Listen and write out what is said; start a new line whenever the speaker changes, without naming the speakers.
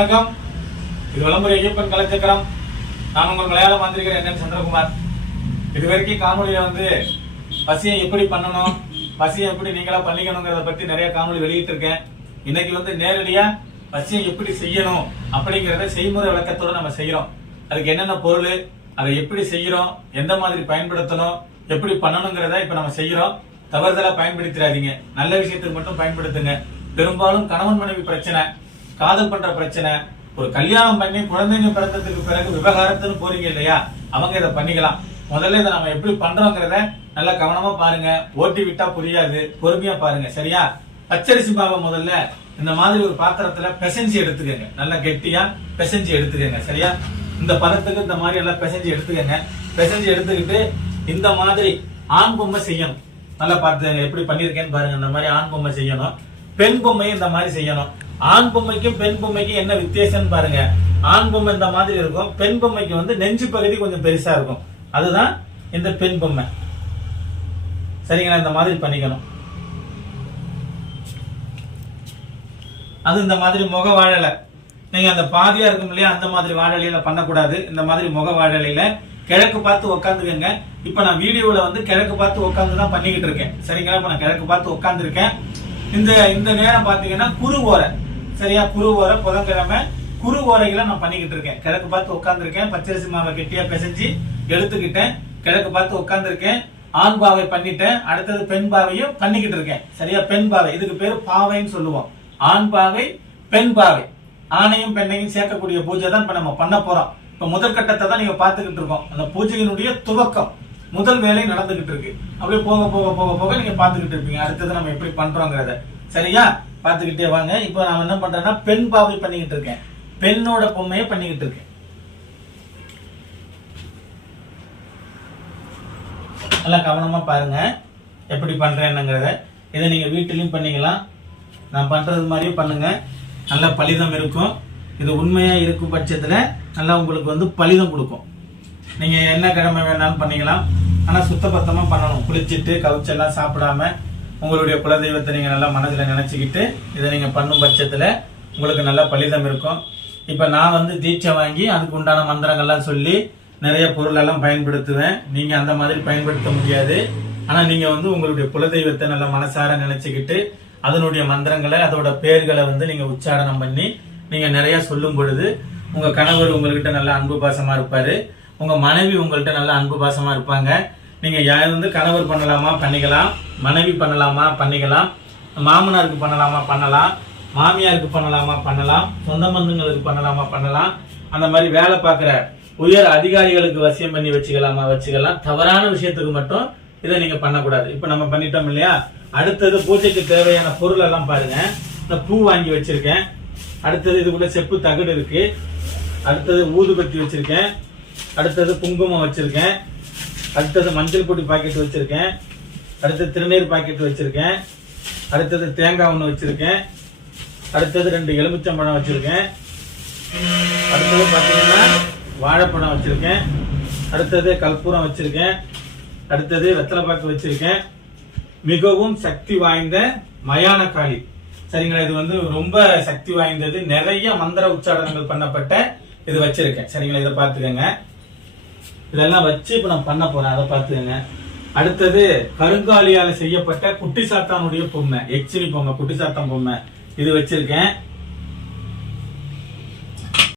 வணக்கம். இது விளம்பர ஐயப்பன் கலைச்சக்கரம். நான் உங்கள் மலையாள மாந்திரிகர் என்னன் சந்திரகுமார். இது வரைக்கும் காணொலியில வந்து பசியை எப்படி பண்ணணும் பசியை எப்படி நீங்களா பண்ணிக்கணுங்கிறத பத்தி நிறைய காணொலி வெளியிட்டிருக்கேன். இன்னைக்கு வந்து நேரடியா பசியை எப்படி செய்யணும் அப்படிங்கிறத செய்முறை விளக்கத்தோட நம்ம செய்யறோம் அதுக்கு என்னென்ன பொருள் அதை எப்படி செய்யறோம் எந்த மாதிரி பயன்படுத்தணும் எப்படி பண்ணணுங்கிறத இப்ப நம்ம செய்யறோம் தவறுதலா பயன்படுத்திடாதீங்க. நல்ல விஷயத்துக்கு மட்டும் பயன்படுத்துங்க. பெரும்பாலும் கணவன் மனைவி பிரச்சனை. காதல் பண்ற பிரச்சனை ஒரு கல்யாணம் பண்ணி குழந்தைங்க பிறந்ததுக்கு பிறகு விவகாரத்துன்னு போறீங்க இல்லையா? அவங்க இதை பண்ணிக்கலாம். முதல்ல இதை நம்ம எப்படி பண்றோங்கிறத நல்லா கவனமா பாருங்க. ஓட்டி விட்டா புரியாது. பொறுமையா பாருங்க. சரியா? பச்சரிசி மாவை முதல்ல இந்த மாதிரி ஒரு பாத்திரத்துல பிசைஞ்சு எடுத்துக்கங்க. நல்லா கெட்டியா பிசைஞ்சு எடுத்துக்கங்க. சரியா? இந்த பதத்துக்கு இந்த மாதிரி எல்லாம் பிசைஞ்சு எடுத்துக்கங்க. பிசைஞ்சு எடுத்துக்கிட்டு இந்த மாதிரி ஆண் பொம்மை செய்யணும். நல்லா பார்த்து எப்படி பண்ணிருக்கேன்னு பாருங்க. இந்த மாதிரி ஆண் பொம்மை செய்யணும். பெண் பொம்மையும் இந்த மாதிரி செய்யணும். ஆண் பொம்மைக்கும் பெண் பொம்மைக்கும் என்ன வித்தியாசம்னு பாருங்க. ஆண் பொம்மை இந்த மாதிரி இருக்கும். பெண் பொம்மைக்கு வந்து நெஞ்சு பகுதி கொஞ்சம் பெருசா இருக்கும். அதுதான் இந்த பெண் பொம்மை. சரிங்களா? இந்த மாதிரி பண்ணிக்கணும். அது இந்த மாதிரி முக வாழலை. நீங்க அந்த பாதியா இருக்கும் இல்லையா? அந்த மாதிரி வாழலையில பண்ணக்கூடாது. இந்த மாதிரி முக வாழலையில கிழக்கு பார்த்து உட்காந்துக்கங்க இப்ப நான் வீடியோல வந்து கிழக்கு பார்த்து உட்காந்து தான் பண்ணிக்கிட்டு இருக்கேன். சரிங்களா? இப்ப நான் கிழக்கு பார்த்து உட்காந்துருக்கேன் இந்த இந்த நேரம் பாத்தீங்கன்னா குரு ஓரை. சரியா குரு ஓர புதன்கிழமை குரு ஓரைகளை நான் பண்ணிக்கிட்டு இருக்கேன். கிழக்கு பார்த்து உட்காந்துருக்கேன் பச்சரிசி மாவை கெட்டியா பிசைஞ்சு எடுத்துக்கிட்டேன். கிழக்கு பார்த்து உட்காந்துருக்கேன் ஆண் பாவை பண்ணிட்டேன். அடுத்தது பெண் பாவையும் பண்ணிக்கிட்டு இருக்கேன். சரியா? பெண் பாவை. இதுக்கு பேர் பாவைன்னு சொல்லுவோம். ஆண் பாவை பெண் பாவை. ஆணையும் பெண்ணையும் சேர்க்கக்கூடிய பூஜை தான் இப்ப நம்ம பண்ண போறோம். இப்ப முதற்கட்டத்தை தான் நீங்க பாத்துக்கிட்டு இருக்கோம். அந்த பூஜையினுடைய துவக்கம். முதல் வேலை நடந்துகிட்டு இருக்கு. அப்படியே போக போக போக போக நீங்க பாத்துக்கிட்டு இருப்பீங்க. அடுத்தது நம்ம எப்படி பண்றோங்கிறத. சரியா? பார்த்துக்கிட்டே வாங்க. இப்போ நான் என்ன பண்ணுறேன்னா பெண் பாவை பண்ணிக்கிட்டு இருக்கேன். பெண்ணோட பொம்மையை பண்ணிக்கிட்டு இருக்கேன். நல்லா கவனமாக பாருங்க. எப்படி பண்ணுறேன்னுங்கிறத இதை நீங்கள் வீட்டிலையும் பண்ணிக்கலாம். நான் பண்ணுறது மாதிரியும் பண்ணுங்கள் நல்ல பலிதம் இருக்கும். இது உண்மையாக இருக்கும் பட்சத்தில் நல்லா உங்களுக்கு வந்து பலிதம் கொடுக்கும். நீங்கள் என்ன கிழமை வேணாலும் பண்ணிக்கலாம். ஆனால் சுத்தபத்தமாக பண்ணணும். குளிச்சுட்டு கவுச்செல்லாம் சாப்பிடாம உங்களுடைய குலதெய்வத்தை நீங்கள் நல்லா மனசில் நினச்சிக்கிட்டு இதை நீங்கள் பண்ணும் பட்சத்தில் உங்களுக்கு நல்ல பலிதம் இருக்கும். இப்போ நான் வந்து தீட்சை வாங்கி அதுக்கு உண்டான மந்திரங்கள்லாம் சொல்லி நிறைய பொருளெல்லாம் பயன்படுத்துவேன். நீங்கள் அந்த மாதிரி பயன்படுத்த முடியாது. ஆனால் நீங்கள் வந்து உங்களுடைய குலதெய்வத்தை நல்லா மனசார நினச்சிக்கிட்டு அதனுடைய மந்திரங்களை அதோட பேர்களை வந்து நீங்கள் உச்சாரணம் பண்ணி நீங்கள் நிறைய சொல்லும் பொழுது உங்கள் கணவர் உங்கள்கிட்ட நல்ல அன்பு பாசமாக இருப்பார். உங்கள் மனைவி உங்கள்கிட்ட நல்ல அன்பு பாசமாக இருப்பாங்க. நீங்கள் யார் வந்து கணவர் பண்ணலாமா பண்ணிக்கலாம். மனைவி பண்ணலாமா பண்ணிக்கலாம். மாமனாருக்கு பண்ணலாமா பண்ணலாம். மாமியாருக்கு பண்ணலாமா பண்ணலாம். சொந்த பந்தங்களுக்கு பண்ணலாமா பண்ணலாம். அந்த மாதிரி வேலை பார்க்குற உயர் அதிகாரிகளுக்கு வசியம் பண்ணி வச்சுக்கலாமா வச்சுக்கலாம். தவறான விஷயத்துக்கு மட்டும் இதை நீங்கள் பண்ணக்கூடாது. இப்போ நம்ம பண்ணிட்டோம் இல்லையா? அடுத்தது பூஜைக்கு தேவையான பொருள் எல்லாம் பாருங்க. இந்த பூ வாங்கி வச்சிருக்கேன். அடுத்தது இதுக்குள்ள செப்பு தகடு இருக்கு. அடுத்தது ஊதுபத்தி வச்சிருக்கேன். அடுத்தது குங்குமம் வச்சிருக்கேன். அடுத்தது மஞ்சள் பொடி பாக்கெட் வச்சுருக்கேன். அடுத்தது திருநீர் பாக்கெட் வச்சுருக்கேன். அடுத்தது தேங்காய் ஒன்று வச்சுருக்கேன். அடுத்தது ரெண்டு எலுமிச்சம்பழம் வச்சுருக்கேன். அடுத்தது பார்த்தீங்கன்னா வாழைப்பழம் வச்சுருக்கேன். அடுத்தது கற்பூரம் வச்சுருக்கேன். அடுத்தது வெத்தலைப்பாக்கு வச்சுருக்கேன். மிகவும் சக்தி வாய்ந்த மயான காளி. சரிங்களா? இது வந்து ரொம்ப சக்தி வாய்ந்தது. நிறைய மந்திர உச்சாரணங்கள் பண்ணப்பட்ட இது வச்சிருக்கேன். சரிங்களா? இதை பார்த்துக்கங்க. இதெல்லாம் வச்சு இப்ப நான் பண்ண போறேன். அதை பார்த்துக்கங்க. அடுத்தது கருங்காலியால செய்யப்பட்ட குட்டி சாத்தானுடைய பொம்மை. எச்சினி பொம்மை குட்டி சாத்தான் பொம்மை. இது வச்சிருக்கேன்.